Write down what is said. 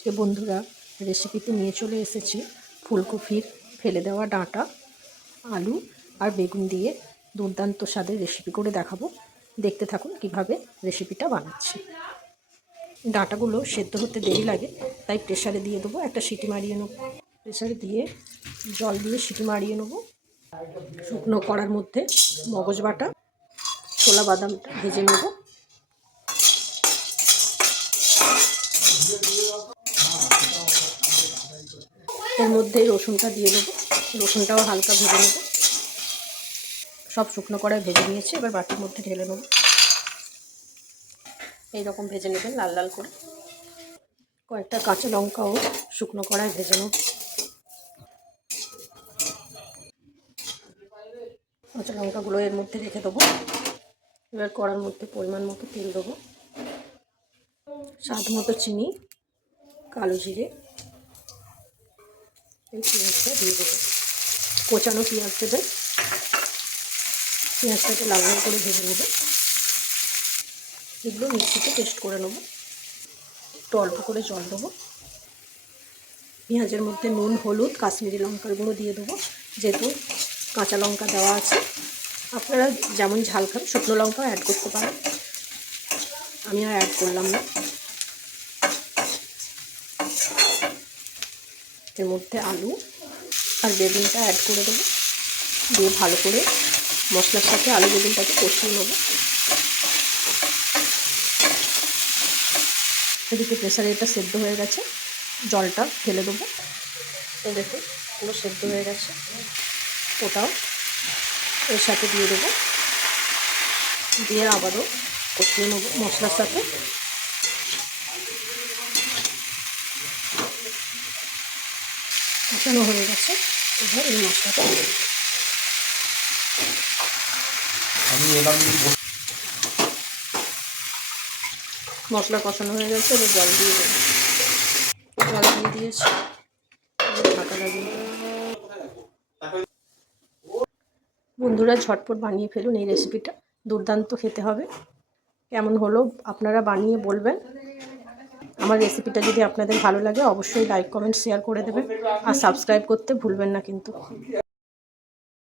যে বন্ধুরা রেসিপিতে নিয়ে চলে এসেছি ফুলকপির ফেলে দেওয়া ডাঁটা, আলু আর বেগুন দিয়ে দুর্দান্ত স্বাদের রেসিপি করে দেখাবো। দেখতে থাকুন কীভাবে রেসিপিটা বানাচ্ছি। ডাঁটাগুলো সেদ্ধ হতে দেরি লাগে, তাই প্রেশারে দিয়ে দেবো একটা সিটি মারিয়ে নেব। প্রেশারে দিয়ে জল দিয়ে সিটি মারিয়ে নেব। শুকনো করার মধ্যে মগজ বাটা ছোলা বাদামটা ভেজে নেব। এর মধ্যে রসুনটা দিয়ে দেবো। রসুনটাও হালকা ভেজে নেব। সব শুকনো কড়ায় ভেজে নিয়েছি, এবার বাটির মধ্যে ঢেলে নেব। এইরকম ভেজে নেবেন লাল লাল করে। কয়েকটা কাঁচা লঙ্কাও শুকনো কড়ায় ভেজে নেব। কাঁচা লঙ্কাগুলো এর মধ্যে রেখে দেবো। এবার কড়ার মধ্যে পরিমাণ মতো তেল দেবো। স্বাদ মতো চিনি, কালো জিরে, এই পেঁয়াজটা দিয়ে দেবো। কোচানো পেঁয়াজ দেবে। পেঁয়াজটাকে লাল লাল করে ভেজে নেবে। এগুলো মিক্সিতে পেস্ট করে নেব। একটু অল্প করে জল দেবো। পেঁয়াজের মধ্যে নুন, হলুদ, কাশ্মীরি লঙ্কার গুঁড়ো দিয়ে দেবো। যেহেতু কাঁচা লঙ্কা দেওয়া আছে আপনারা যেমন ঝাল খান, শুকনো লঙ্কাও অ্যাড করতে পারেন। আমি আর অ্যাড করলাম না। এর মধ্যে আলু আর বেগুনটা অ্যাড করে দেবো। দিয়ে ভালো করে মশলার সাথে আলু বেগুনটাকে কষিয়ে নেব। এদিকে প্রেসারে এটা সেদ্ধ হয়ে গেছে। জলটা ফেলে দেবো। দেখুন, পুরো সেদ্ধ হয়ে গেছে। ওটাও এর সাথে দিয়ে দেবো। দিয়ে আবারও কষিয়ে নেব মশলার সাথে। কষানো হয়ে গেছে। এবার এই মশলাটা দিয়ে আমি এলাম মশলা কষানো হয়ে গেছে এবার জল দিয়ে দেবো। জল দিয়ে দিয়েছি। ঢাকা লাগিয়ে বন্ধুরা ঝটপট বানিয়ে ফেলুন এই রেসিপিটা দুর্দান্ত খেতে হবে। কেমন হলো আপনারা বানিয়ে বলবেন। আমার রেসিপিটা যদি আপনাদের ভালো লাগে, অবশ্যই লাইক কমেন্ট শেয়ার করে দেবেন। আর সাবস্ক্রাইব করতে ভুলবেন না কিন্তু।